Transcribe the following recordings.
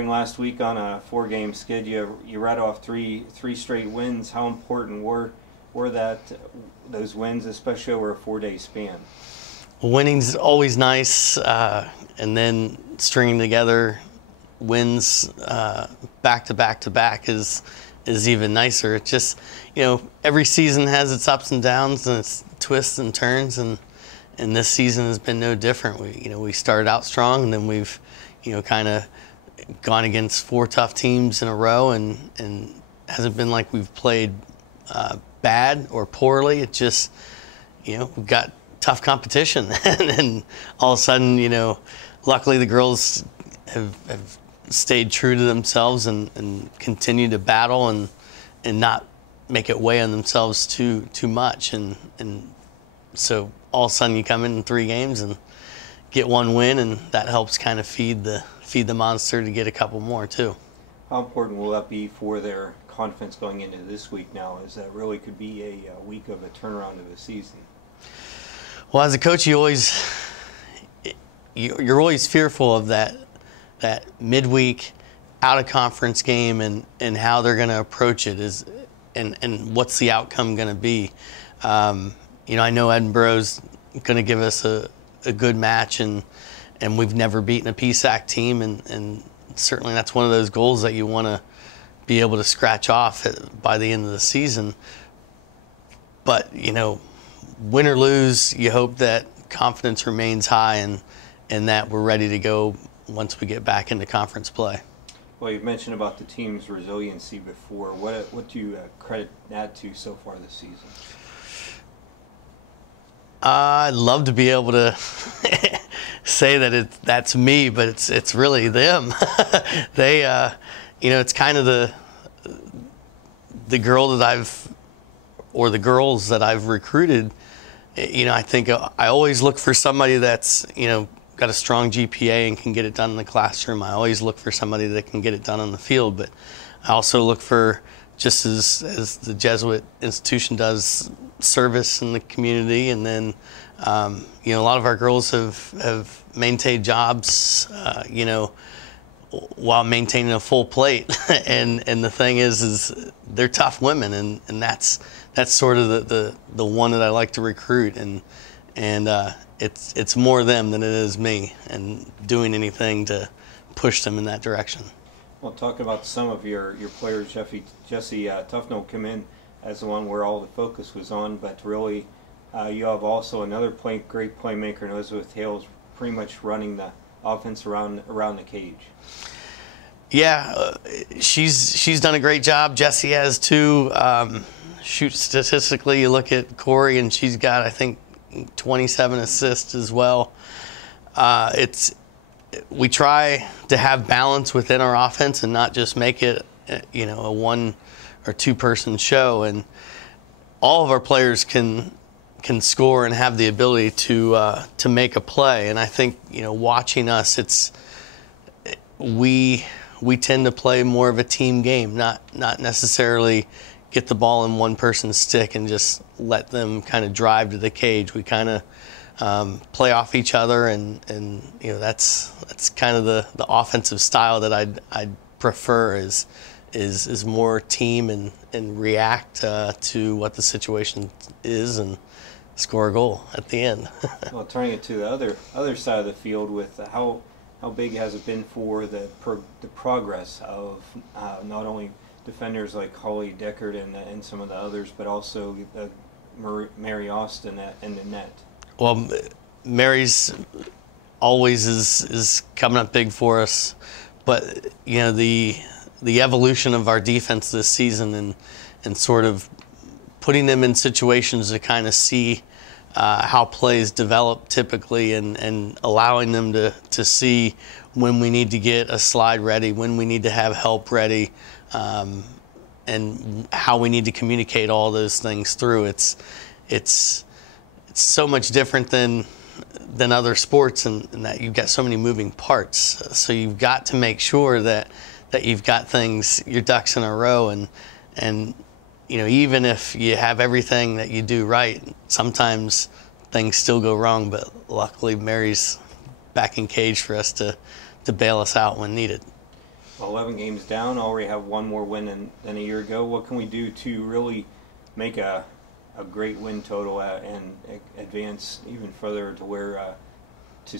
entering last week on a 4-game skid. You read off three straight wins. How important were those wins, especially over a 4-day span? Winning's always nice, and then stringing together wins back to back to back is even nicer. It just, every season has its ups and downs and its twists and turns, and this season has been no different. We started out strong, and then we've kind of gone against 4 tough teams in a row, and hasn't been like we've played bad or poorly. It just, we've got tough competition, and all of a sudden, luckily the girls have stayed true to themselves and continue to battle and not make it weigh on themselves too much, and so all of a sudden you come in 3 games and get 1 win, and that helps kind of feed the monster to get a couple more too. How important will that be for their confidence going into this week now, as that really could be a week of a turnaround of a season? Well, as a coach, you're always fearful of that midweek out-of-conference game and how they're going to approach it and what's the outcome going to be. I know Edinburgh's going to give us a good match, and we've never beaten a PSAC team, and certainly that's one of those goals that you want to be able to scratch off by the end of the season. But, win or lose, you hope that confidence remains high and that we're ready to go once we get back into conference play. Well, you've mentioned about the team's resiliency before. What do you credit that to so far this season? I'd love to be able to say that that's me, but it's really them. They, it's kind of the girl that the girls that I've recruited. I think I always look for somebody that's, got a strong GPA and can get it done in the classroom. I always look for somebody that can get it done on the field, but I also look for, just as the Jesuit institution does, service in the community. And then, a lot of our girls have maintained jobs, while maintaining a full plate. and the thing is they're tough women, and that's sort of the one that I like to recruit, and it's more them than it is me, and doing anything to push them in that direction. Well, talk about some of your players. Jesse Tufnell come in as the one where all the focus was on, but really you have also another great playmaker in Elizabeth Hales, pretty much running the offense around the cage. Yeah, she's done a great job. Jesse has too. Shoot, statistically, you look at Corey, and she's got, I think, 27 assists as well. We try to have balance within our offense and not just make it, a 1 or 2 person show. And all of our players can score and have the ability to make a play. And I think, watching us, we tend to play more of a team game, not necessarily get the ball in one person's stick and just let them kind of drive to the cage. We kind of play off each other, and that's kind of the offensive style that I'd prefer is more team and react to what the situation is and score a goal at the end. Well, turning it to the other side of the field, with how big has it been for the progress of not only defenders like Holly Deckard and some of the others, but also Mary Austin in the net? Well, Mary's always is coming up big for us, but the evolution of our defense this season and sort of putting them in situations to kind of see how plays develop typically, and allowing them to see when we need to get a slide ready, when we need to have help ready, and how we need to communicate all those things through. It's so much different than other sports, and that you've got so many moving parts. So you've got to make sure that you've got your ducks in a row, and even if you have everything that you do right, sometimes things still go wrong. But luckily, Mary's back in cage for us to bail us out when needed. 11 games down, already have one more win than a year ago. What can we do to really make a great win total and advance even further to where to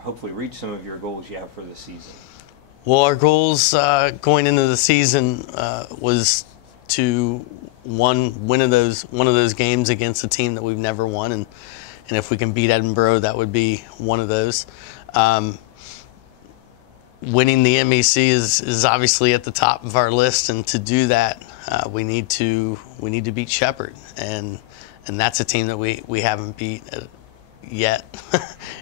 hopefully reach some of your goals you have for the season? Well, our goals going into the season was to win one of those games against a team that we've never won, and if we can beat Edinboro, that would be one of those. Winning the MEC is obviously at the top of our list, and to do that, we need to beat Shepherd, and that's a team that we haven't beat yet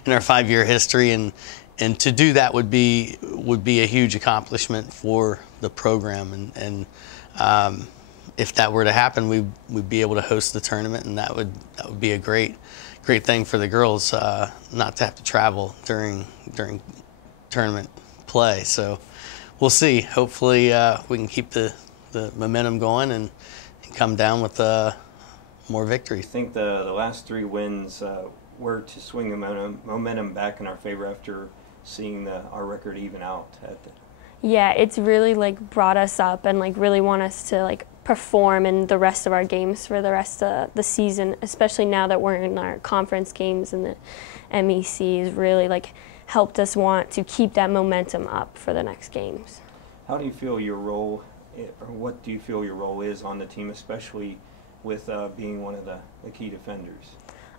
in our 5-year history, and to do that would be a huge accomplishment for the program, and if that were to happen, we'd be able to host the tournament, and that would be a great thing for the girls, not to have to travel during tournament play. So we'll see. Hopefully we can keep the momentum going and come down with more victories. I think the last 3 wins were to swing the momentum back in our favor after seeing our record even out at the. Yeah, it's really brought us up and really want us to perform in the rest of our games for the rest of the season, especially now that we're in our conference games, and the MEC has really helped us want to keep that momentum up for the next games. How do you feel your role, or what do you feel your role is on the team, especially with being one of the key defenders?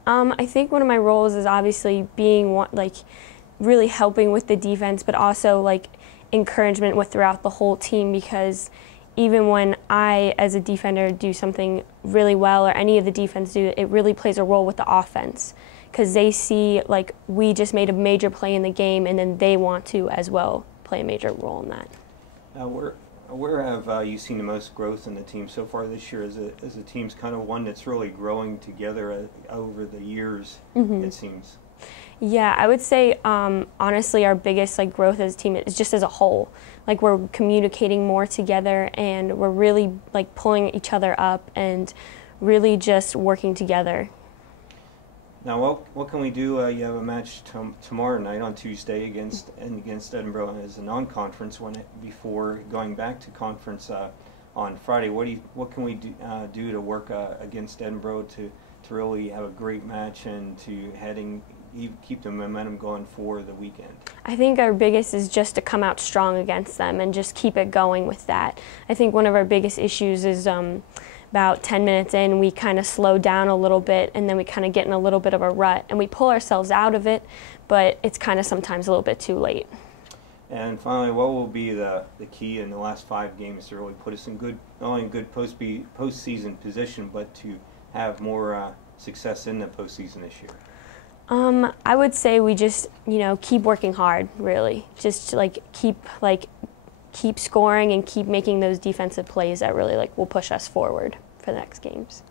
I think one of my roles is obviously being really helping with the defense, but also encouragement throughout the whole team, because even when I, as a defender, do something really well, or any of the defense do, it really plays a role with the offense, because they see we just made a major play in the game, and then they want to as well play a major role in that. Where have you seen the most growth in the team so far this year? As the team's kind of one that's really growing together over the years, it seems. Yeah, I would say honestly our biggest growth as a team is just as a whole. We're communicating more together, and we're really pulling each other up and really just working together. Now, what can we do? You have a match tomorrow night on Tuesday against Edinboro as a non-conference one before going back to conference on Friday. What can we do to work against Edinboro to really have a great match and to keep the momentum going for the weekend? I think our biggest is just to come out strong against them and just keep it going with that. I think one of our biggest issues is about 10 minutes in, we kind of slow down a little bit, and then we kind of get in a little bit of a rut, and we pull ourselves out of it, but it's kind of sometimes a little bit too late. And finally, what will be the key in the last 5 games to really put us in not only in good postseason position, but to have more success in the postseason this year? I would say we just, keep working hard, really. Just keep scoring and keep making those defensive plays that really will push us forward for the next games.